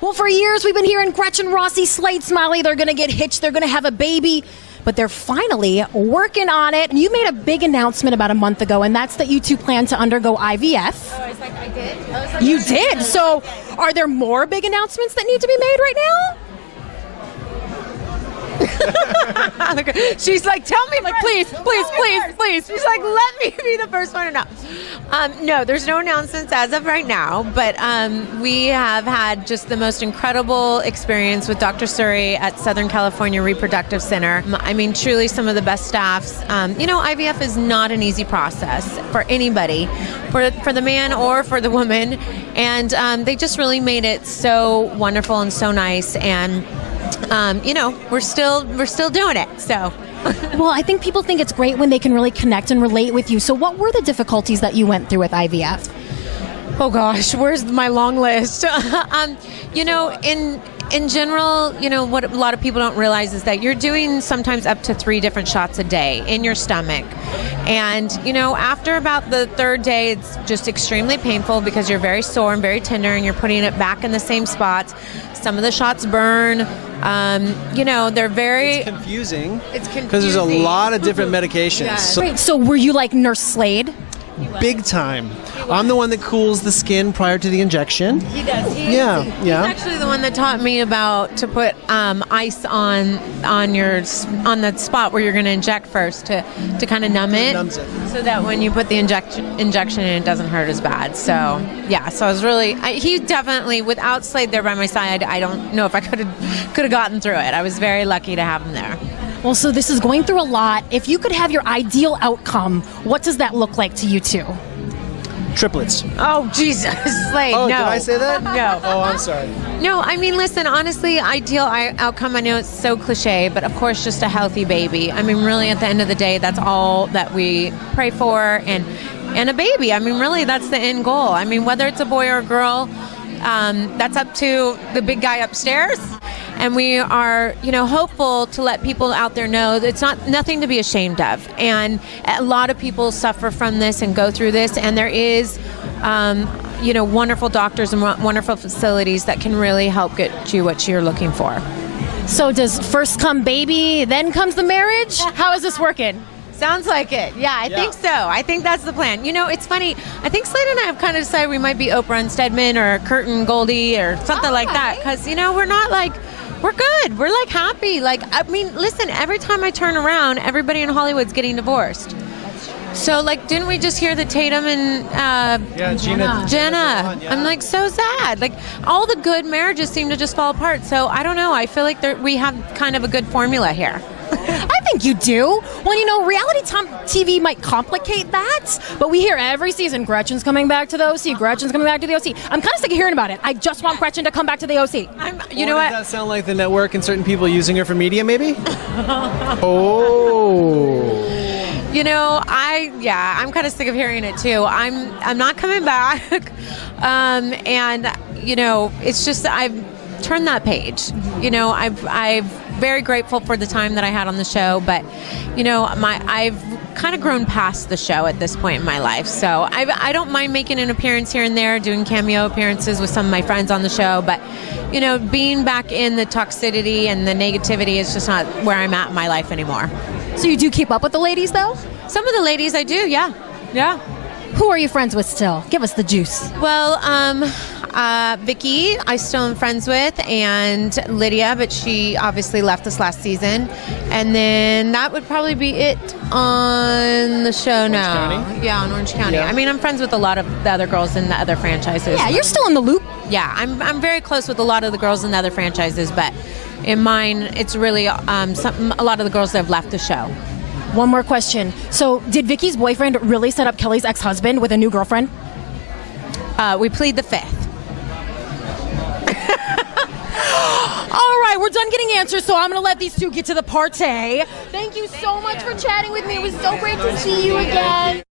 Well, for years we've been hearing Gretchen Rossi Slade Smiley. They're going to get hitched. They're going to have a baby. But they're finally working on it. And you made a big announcement about a month ago, and that's that you two plan to undergo IVF. Oh, I was like, I did? You did? So are there more big announcements that need to be made right now? She's like, tell me, like, please. She's like, let me be the first one to know. No, there's no announcements as of right now, but we have had just the most incredible experience with Dr. Suri at Southern California Reproductive Center. I mean, truly some of the best staffs. IVF is not an easy process for anybody, for the man or for the woman, and they just really made it so wonderful and so nice, and we're still doing it, so. Well, I think people think it's great when they can really connect and relate with you. So what were the difficulties that you went through with IVF? Oh gosh, where's my long list? In general, what a lot of people don't realize is that you're doing sometimes up to 3 different shots a day in your stomach. And, after about the 3rd day, it's just extremely painful because you're very sore and very tender and you're putting it back in the same spots. Some of the shots burn. They're very... It's confusing. It's confusing. Because there's a lot of different medications. Yes. Great. So were you like Nurse Slade? Big time. I'm the one that cools the skin prior to the injection. He does. He's He's actually the one that taught me about to put ice on the spot where you're going to inject first to kind of numb it, so that when you put the injection in, it doesn't hurt as bad. So so I was really he definitely, without Slade there by my side, I don't know if I could have gotten through it. I was very lucky to have him there. Well, so this is going through a lot. If you could have your ideal outcome, what does that look like to you two? Triplets. Oh, Jesus, Slade, Oh, no. did I say that? No. Oh, I'm sorry. No, I mean, listen, honestly, ideal outcome, I know it's so cliche, but of course, just a healthy baby. I mean, really, at the end of the day, that's all that we pray for, and a baby. I mean, really, that's the end goal. I mean, whether it's a boy or a girl, that's up to the big guy upstairs. And we are, hopeful to let people out there know that it's nothing to be ashamed of. And a lot of people suffer from this and go through this. And there is, wonderful doctors and wonderful facilities that can really help get you what you're looking for. So does first come baby, then comes the marriage? How is this working? Sounds like it. Yeah, I think so. I think that's the plan. It's funny. I think Slade and I have kind of decided we might be Oprah and Stedman or Kurt and Goldie or something like that. Because, we're not like... We're good. We're like happy. Like, I mean, listen, every time I turn around, everybody in Hollywood's getting divorced. So, like, didn't we just hear that Tatum and Jenna? Yeah. I'm like, so sad. Like, all the good marriages seem to just fall apart. So, I don't know. I feel like we have kind of a good formula here. I think you do. Well, reality TV might complicate that, but we hear every season, Gretchen's coming back to the OC, Gretchen's coming back to the OC. I'm kind of sick of hearing about it. I just want Gretchen to come back to the OC. You know what? Does that sound like the network and certain people using her for media, maybe? Oh. I'm kind of sick of hearing it too. I'm not coming back. It's just I've turned that page. I've very grateful for the time that I had on the show, but I've kind of grown past the show at this point in my life. So I don't mind making an appearance here and there, doing cameo appearances with some of my friends on the show, but being back in the toxicity and the negativity is just not where I'm at in my life anymore. So you do keep up with the ladies, though? Some of the ladies I do, yeah. Who are you friends with still? Give us the juice. Well, Vicky, I still am friends with, and Lydia, but she obviously left us last season. And then that would probably be it on the show now. County? Yeah, on Orange County. Yeah. I mean, I'm friends with a lot of the other girls in the other franchises. Yeah, you're still in the loop. Yeah, I'm very close with a lot of the girls in the other franchises, but in mine, it's really a lot of the girls that have left the show. One more question. So did Vicky's boyfriend really set up Kelly's ex-husband with a new girlfriend? We plead the fifth. All right, we're done getting answers, so I'm going to let these two get to the party. Thank you so much for chatting with me. It was so great to see you again.